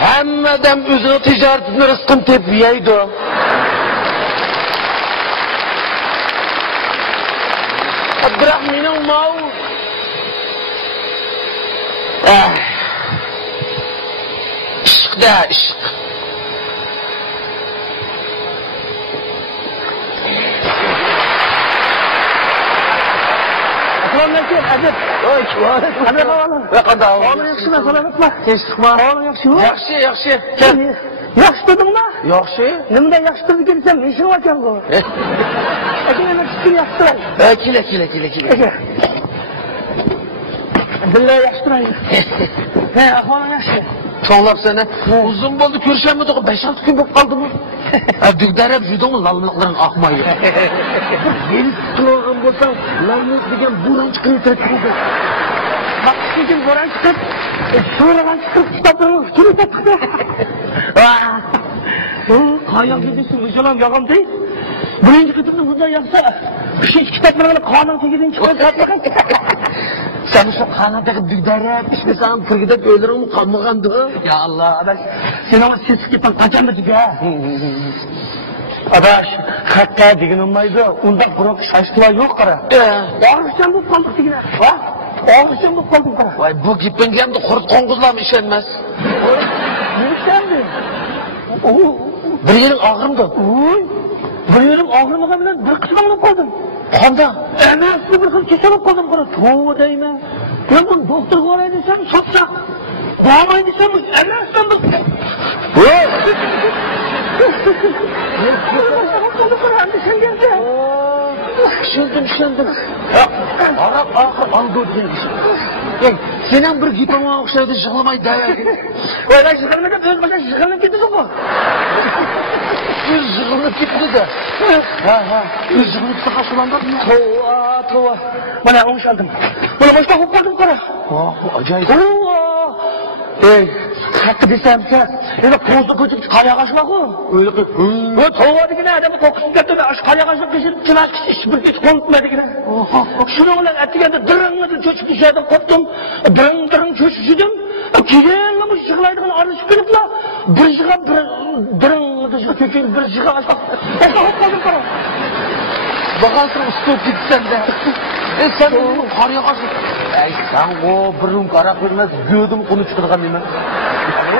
Hammadan o'zi tijoratini rizqini tepib yeydi. Biroq mening mau ishqda ishq. Qonunlar adib. Oy, qanday qilamiz? Qanday? Olim yaxshimi, salomatmi? Tinchlikmi? Olim yaxshimi? Yaxshi, yaxshi. Kel. Yaxshi dedingmi? Yaxshi. Nimada yaxshi deb kelsam, meshini ocham-ku. Akana kichkina yaxshi turadi. Kela. Billahi yaxshi turadi. Ahvoling yaxshi. To'g'lab seni uzun bo'ldi ko'rshamadi, 5-6 kun bo'lib qoldimi? Abdudarab judon lalmoqlaring oqmaydi. Yeni qilgan bo'lsam, lalmoq degan bo'ron chiqib turibdi. Vaqtga bo'ron chiqib, so'ragan chiqib kitoblarni turib ketdi. Qayoq gidiyorsun? Müjdelam yağımdı. Birinci kıtımda burada yapsa, üçüncü kitaplarını kanun tegidin çıkar satmakın. Sen şu kanadaki düdere, işmesen kırgıda ölürüm kalmagandı. Ya Allah, adaş, sen ama ses kipan kaçan mı diye? Adaş, hatta digin olmaydı, onda bırak şaştılar yok kara. Ağrışan bu kaldık digine, ha? Ağrışan bu kaldık kara. Vay bu gipengem de kurt konguzlam işenmez. Ne işlendi? Bir yerin ağrımdı. Oy, bir yerim ağrımağa bilen bir kısmı alıp kaldım. Kanda? Emeğisi bir kısmı kesin alıp kaldım kara. Tuğu deyme. Ben bunu doktor koray desem satsa. Bağlayın desem emeğisten bir... Oy! Düşündüm. Arap ahır aldı demiş. Senin bir gipama okşaydı jığlamayı dayadı. Öyle jığılmadan söz başa jığılıp gitti bu. Jığılıp gitti de. Ha. Jığılıp sağa sulanlar mı? Tuva. Bana onu çaldım. Bana başta kokladım kara. Acayip. Hakkı desem sen. Öyle kozlu kötü kalaya kaçmak o. Öyle ki. O tuva dikine adamı kokusunu getirdi. Aş kalaya kaçmak geçirip çınar hiçbir hiç konutma dikine. Şunu olan ettikende dırınladı çocuk düşerden koptum. Dırın çocukçuydum. Gidelim şıkılaydığını arışıp gelip la. Bir şıka dırınladı köküyle bir şıka açmak. Oka hopladım kara. Bakarsın stop gitsen de. Sen onun karıya karşı. Sen o burun kara kırmaz gördüm konu çıkırgan değil mi?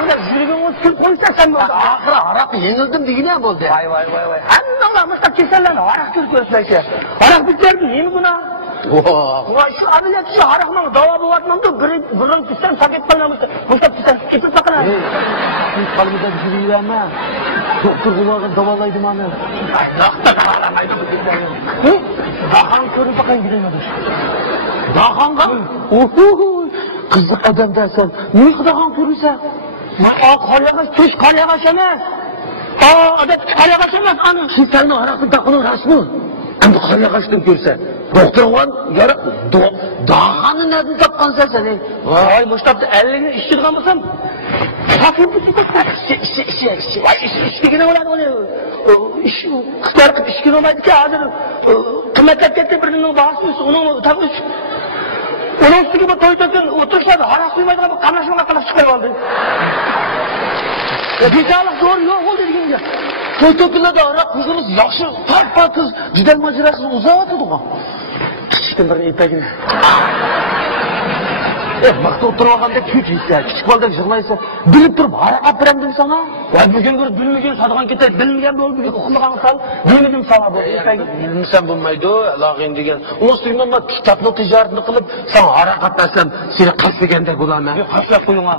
Öyle zirgin o sül koysa sen de. Ahıra Arap yenildim diye ne oldu? Vay. Anne olamışlar keserler. Arak Türkiye'si. Arak biterdi değil mi buna? Vay şu ameliyat şu arakmanı dava boğatmamdı. Burun pisten saket banamıştı. Mustafa pisten çıkıp bakın. Siz kalbide bir şey verme. Doktor kulağın davalaydım anne. Doktor davalaydım. Dağhan körü bakın gidemedir. Dağhan mı? Kızlık adam dersen. Niye dağhan körüyse? Tuş kalya kaçamaz. Adet kalya kaçamaz anı. Siz senin arakın takının resmi. Ama kalya kaçtın görse. Doktor olan yara... Dağhanı nereden tapkan sen? Vay Mustafa elini iştirgan mısın? Takip bir işkine olarak oluyor. Kızlar işkine olmadı ki hazır. Kıymetli birinin bağırsız, onun takmış. Onun üstü gibi toytakın otursadı, harak duymaydı ama kanaşına kalak çıkarıvaldı. Güzellik zor yok oldu dediğim gibi. Toytakınla da harak kızımız yakşı, tarpa kız, cidel macerasını uzavatıydı mı? Küçükten birinin ipekini. Bak oturmaganda küç ise, küçük baldak jırlaysa, bilip durup harak veremdim sana. Ya bugün bir bilmegen sadıgan keter, bilmegen bol bugün okulmagan sal, bilmedim sana bu. Bilmesen bulmaydı, lağın degen. Olsun ama kitaplı ticaretini kılıp, sana harak atlasam, seni kaçmaganda bulamam. Yok, kaçlap koyun ha.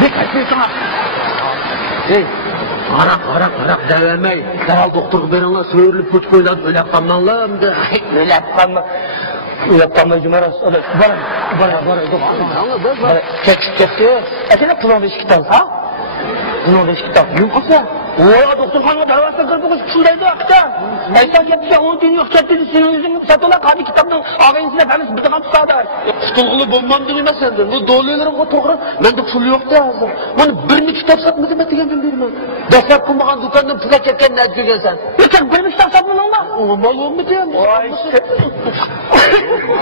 Ne kaçmıyor sana? Harak devemey. Derhal doktor berinle söğürlüp puç koydan öyle yapkanlanlar mı? Öyle yapkanma. Yapkanma cumaras. Bana. Çekti. Etine kulağın beş kitap ha? Kulağın beş kitap. Yok olsa. Ooo doktor hanım'a darvasına kırpıkız kuşundaydı akta. Aysan yapsa 10 gün yok çettiydi. Senin yüzünü satılar. Hadi kitabın ağabeyinizine vermiş. Bir takım tutarlar. Tutulgulu bombam değil mi senden? Bu doğruylarım o toğra. Ben de pul yok da hazır. Bana birini kitap satmadım ettiğim bilmiyorum. Destek bulmadan dükkandan pula ketken ne görgen sen? Sen bir kitap satmadın olmaz. Olmaz olmadı ya. Vay işte.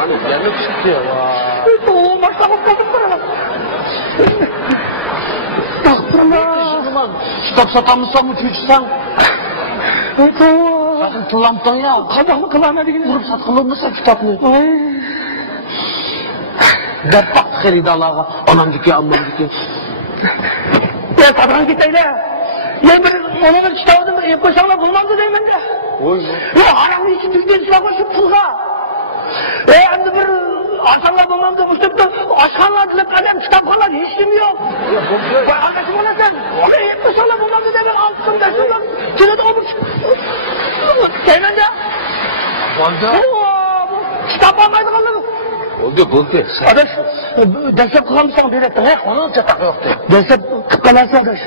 Hani yanık çıktı ya. Ooo maşallah Kitap satamızsan mı çocuksan? Sakın kılamdan ya. Kabağımı kılamaya digine. Vurup satkılırmasa kitabını. Dep baktı xeridalarga. Anam dike, ammam dike. Ya sabran giteydi. Ya ona bir kitabını koysanlar bulmazdı değil mi? Oy. Ya haramı için Türkiye silahı şu pulga. Endi bir aşanlar bulmazdı. Üstüpte aşanlar dilip kadem kitaplar hiç kim yok. Arkadaşım ona sen. Oraya koysanlar bulmazdı değil mi? Altın desinler. Kine de olmuş. Hemen de. Vanda. Kitap almaydı kaldı. Oldu. Adaş, desep kılamışsan bir ettin. Onun çatak yoktu. Desep kıpkalarsa adaş.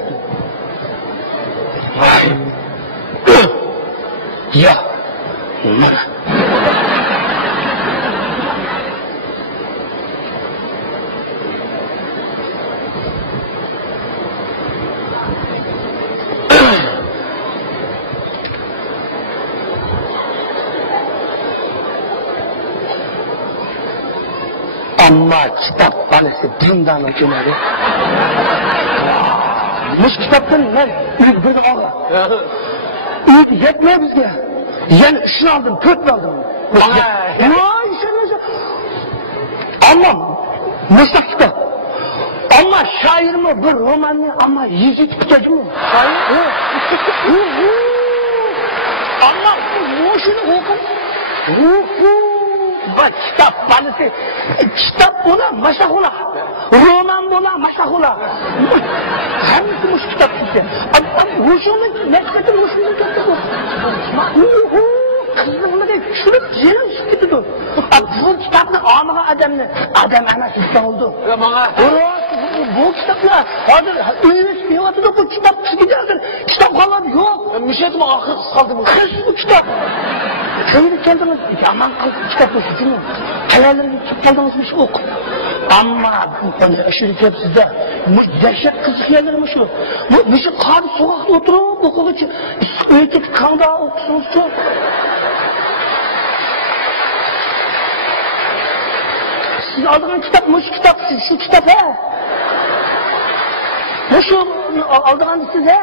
Ya. Ama kitap tanesi dindan ötüleri. Müş kitaptan ben bir ağa. Yetmiyor bizge. Yani 3'ünü aldım, 4'ünü aldım. Vay sen. Ama müş kitap. Ama şair mi bir roman mı? Ama yiğit kitap mı? Şair. Ama bu şunu oku. Bak kitap tanesi. Kitap buna maşahula. Roman buna maşahula. Hangisi bu kitap işte? Adam hoşunun nekati hoşunun kötü. Kızımla değil, şunu yerim sıkıntı. Bu kitabını almağa adam anasızdan oldu. Bu kitaplar, üniversitede bu kitap çıkacaktır. Kitap kalan yok. Müşedim ahır kaldım. Kız bu kitap. Köyde kendiniz yaman kitap olsun değil mi? Hayallerini kendiniz bir şey oku. Ama bu konuda aşırı sizde yaşak kızıklarım şu. Bu şey kaldı sokakta oturup okul için öğretik kanda okusunuz. Siz aldığınız kitap mı şu kitap? Şu kitap he? Ne şu aldığınız siz he?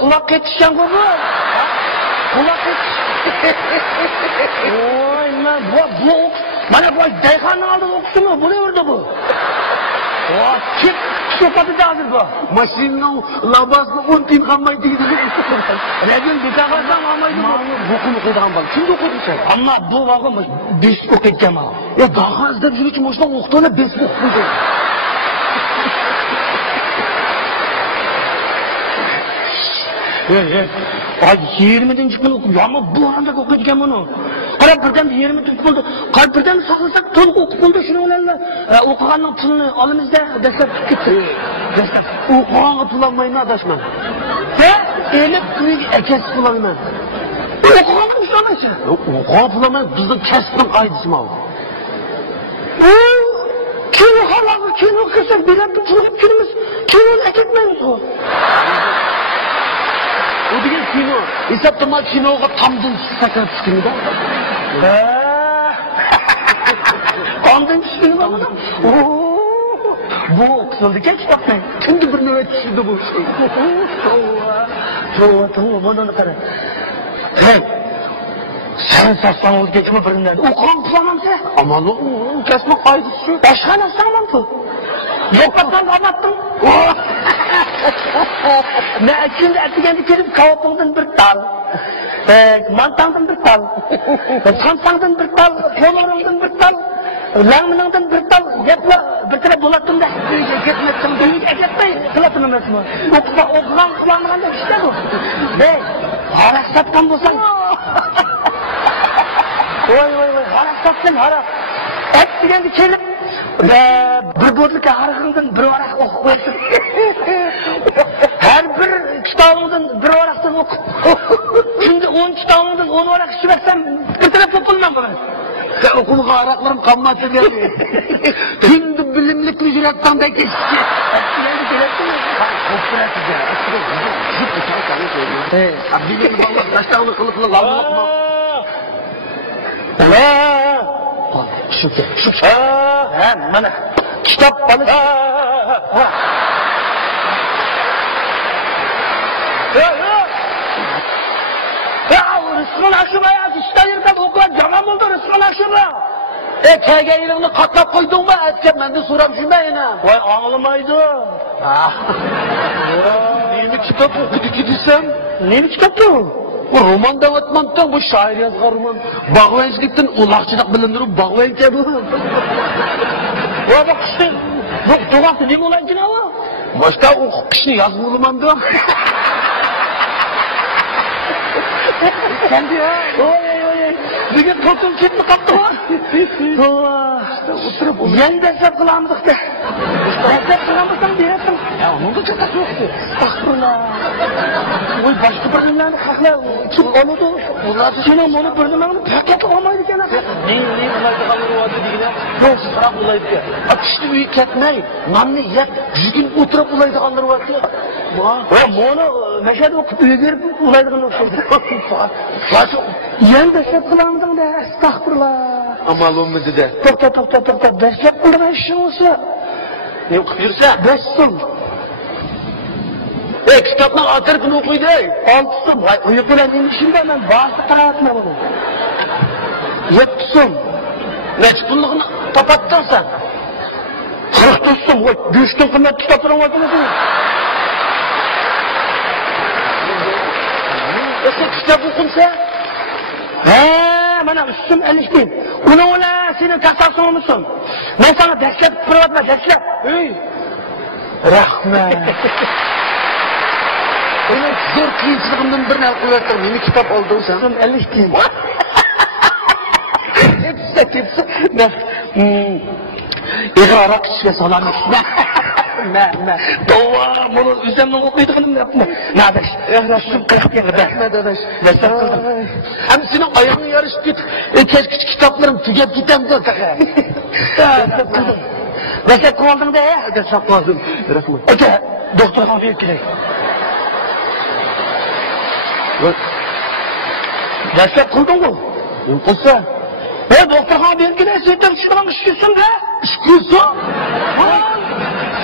Kulak yetişen bu. Kulak yetişen. Oy lan bu. Bana bu dayıkanın aldığı okusu mu? Bu ne orada bu? Kim sohbeti de hazır bu? Maşinin labasını unutayım kalmaydı gidiyor. Recep bir takasam almaydı bu. Bokunu koyduğum bak. Şimdi okudun sen. Ama bu vakı beş okuyacağım ha. Ya daha az da bir için boşuna okuduğuna beş okuyacağım. Ay 20'den çıkmalı okuyor ama bu anda okuyacağım onu. Kara birden 20 Türk buldu. Kara birden saklasak toluk okup buldu şunu olanla. Okuğanın pulunu alımızda destek gitti. Okuğanı pulanmayın adaşman. Elip kıyı ekes pulanmayın. Okuğanı mı sanırsın? Yok okuğanı pulanmayın bizden kestim kaydısı mı? Kino halağı, kino kısa, bilet tutulup kinimiz, kino'nu eketmeyiz o. O degan kino, hesaptama kinoga tamdan sakat çıkıyor da. Tamdan çıkıyor mu? Bu kısımdaki kitaptan. Kimdi bir nöbet düşürdü bu şey? Tuğ, bundan sonra. Sen saçmalığız geçme birinden. Okuğan tutamam sen. Aman o, kesme kaydısı. Başka nasıl tamam tu? Yok kaptan anlattım. Ne şimdi ertegen kelip kavapından bir dal. Mantandan bir dal. Sansangdan bir dal. Polorundan bir dal. Langmınından bir dal. Yapla bir tane bulattım da. Gitmettim. Gitmeyi kılatın ömrüsü mü? Okuğan kullanmağında işte bu. Haras satkan bulsan. Oy, haras sattın haras. Ertegen kelip. Bir bodluk harıkından bir varak okuyasın. Her bir kitabımdan bir varaktan oku. Şimdi 10 kitabımdan 10 varak işlemezsem bir taraf yapılmam bana. Sen okuluğa araklarım kanmazsa geldi. Şimdi bilimlik mücrettan da geçti. Yani gerekti mi? Kopturasız ya. Bilim valla kaçta onu kılıklı lavmak mı? Mana kitap bana. Rızkın aşırı ya, işte yerde bu kadar canım oldu rızkın aşırı. Kegeyliğini katlap koydun mu? Etken ben de soram cümleyine. Vay ağlamaydı. Neyini kitap okudu gidisem? Neyini kitaptı? Bu roman devatmandan bu şair yazgar roman. Bağlayıcılıktan ulakçılık bilindirip bağlayınca bu. Vay bak işte, bu doğaktı ne olayınca ne var? Başta o kişini yazmılımam da. Kendi ya. Oy. Bugün toplum kendi kaptı var. Oturup Yen desep kılamdık de. Desep kılamdıktan diyesin. Ya onun da çatak yoktu. Estağfurullah. Oy başka bir dinlerini kakla. Çık onu da. Senin onu bir dinlerini paketi olmaydı gene. Ne olaydı kalır o adı değil ya. Yok sıra olaydı ya. Akışlı büyük ketmeyi. Nanlı yet. Yüzgün oturup olaydı kalır var ya. Bunu meşhede okup üyedir olaydı kalır. Yen desep kılamdın de. Estağfurullah. Amal olmadı de. Tok. Desep kılma işin olsa. Ne okuyursa? Bessin. Kitapla atırkını okuydu. Altısın. Vay uyukuna demişim de ben bazı kanatına bunu. Yetsin. Meçhulluğunu kapattın sen. Kırık tutsun. Vay güçtün kıymet kitapların ortaya değil. Yoksa kitap okunsa? Bana üstüm eliştim. Onu ola senin tahtasın olmuşsun. Ben sana destek fırlatma destek. Rahmet. Onu zor kıyıcılığımdan birine koyarsan yeni kitap aldın sen. Üstüm eliştim. Hepsi. İğrarak kişiye salamış. Ne. Dova bunu üzerine okuyduğunu yapma. Ne adaş? Üstüm kırık geldi. Rahmet adaş. Destek kıldım. Hem senin ayağın yarış git. Küçük kitaplarım tüket gitem de. Destek kıldım. Destek kıldın da ya. Destek lazım. Rahmet. Öte doktordan bir kirek. Destek kıldın mı? Olsa. Doktordan bir kirek sütten çıkılan üşüsün de. Şükürsün.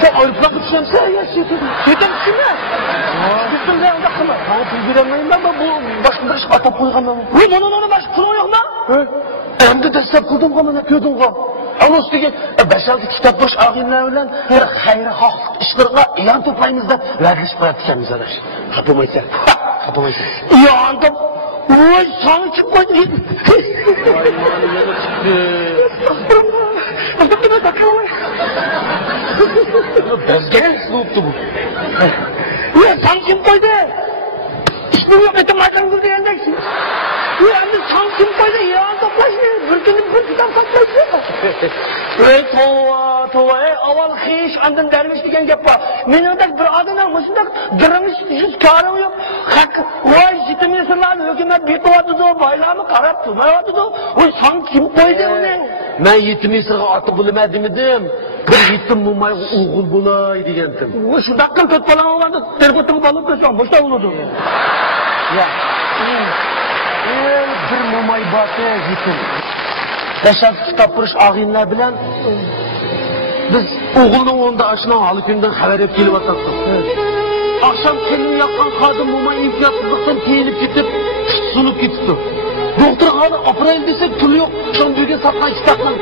Sen ayrıpla kutsansa ya sütten. Sütten çıkma. Sütten de onda kılma. Bilgilenmeyin ben bu başka bir iş atıp koyğam ben. Onun baş kılma yok mu? Hem de destek kıldım ama ne köydüm ha. Ama üstüge 5-6 kitap boş ağınlar bilen bir hayra haqlıq işlerine yan toplayımız da vergiş koyatacağımız adaş. Kapımaysa. Yandım. Oy sana çıkmadı. Bezgene sıvıptı bu. Ya sen kim koydu? İşte yok etim aydan diyeceksin. Ya sen kim koydu? Ya toplaşın. Bir kitap toplaşın. Tova, aval xiş andın derviş diyen gap var. Menin de bir adına mısındak dırmış hiç karım yok. Hak, vay jitimi sırlarını hükümet bir tovadı da bayramı karab tutmayadı da. Oy sen kim koydu onu? Ben yetimi sırğa atıp bulamadım idim. Bir yetim mumay oğul bulay diyendim. O şu dakika kötü falan olandı. Terpatımı balıp kırsan boşta unutur. Ya. Bir mumay batı yetim. 5-6 kitap buluş ağınlar bilen biz oğulun onda aşına halı günden haber hep gelip atattık. Akşam kendini yakan kadın mumay imtiyatsızlıktan teyilip gidip sunup gitti. Doktor hanı aprayın desek tulu yok. Son büyüge satman kitaplan.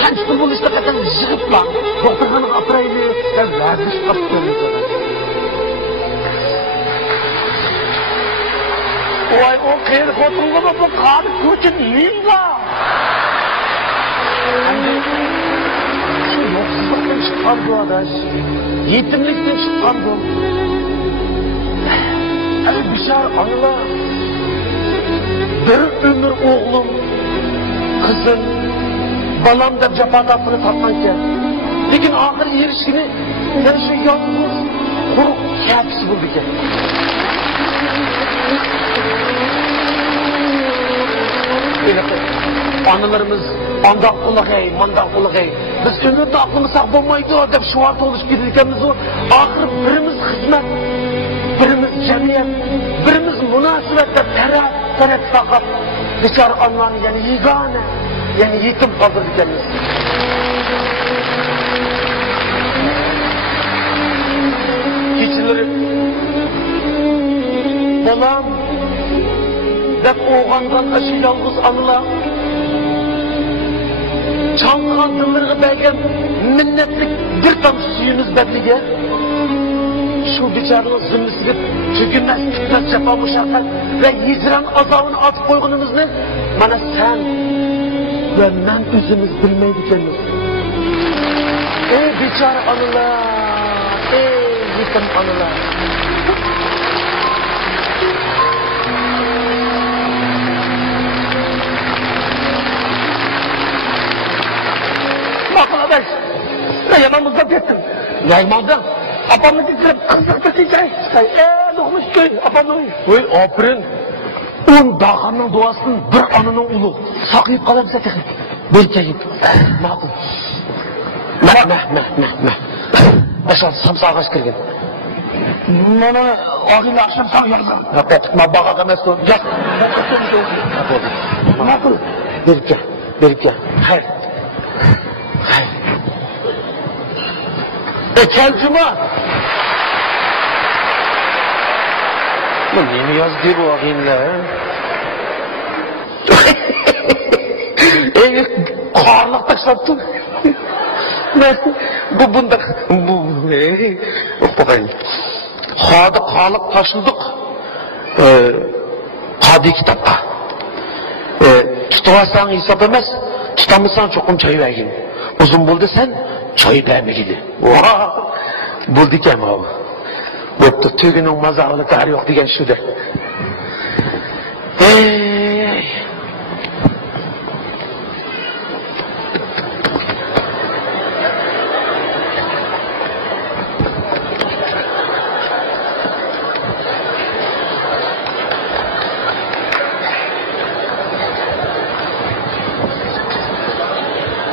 Kaçtı bunu işte kadar jığıp lan. Doktor hanı aprayını ben vermiş kaptığını. Vay o kıyır kotunga bak bu kadı kurçun neyim var? Şu yoksuzluktan çıkan bu adaş. Yetimlikten çıkan bu. Hani bişar anıla. Bir ömür oğlum, kızım, balam da cefadatını tatmanken. Lekin ahir erişkini, yani şu yalnız, kuruk kâpsi buldu ki. Anılarımız andak ulagay, mandak ulagay. Biz ömürde aklımızsak bulmaydı o dep şuart oluş gidirkenimiz o. Ahir birimiz hizmet, birimiz cemiyet, birimiz münasebette taraf, Senet sakıp dışarı anlarını yani yegane, yani yetim kaldırdı kendisi. Keçileri balam dep oğandan aşı yalnız anıla çalkan dıllarına belgem minnetlik bir tam suyumuz benlige şu biçarının zımısını tükünmez tutmaz cefa muşaklar ve hicran azabını atıp koygunumuzni bana sen ve ben üzümüz bilmeydiğimiz ey biçara anılar ey yetim anılar Arkadaş, yamamızdan ettim. yaymandan Apamı getirip kızartı diyeceğiz. Ne olmuş ki apamı? oy aferin 10 dağanın duasının bir anının ulu saklayıp kalırsa tekrar belki makul meh aşağı samsağa kaç kirgen Bana ağıyla akşam sağ yardım. tutma bağa demez o gel Makul. berip gel hayır Kelcuma bu nemi yazdı bu ağıyla karlık taşlattın bu bunda bu bakayım karlık taşıldık kadi kitapta tutamazsan hesap emez tutamazsan çokum çay vergin uzun buldu sen çay vermegili buldu kem abi bu tügünün mazarlıkları yok diyen şudur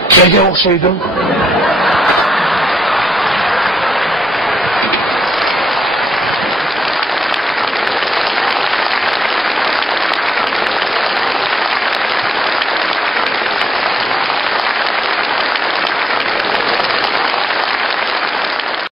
Kege okşaydın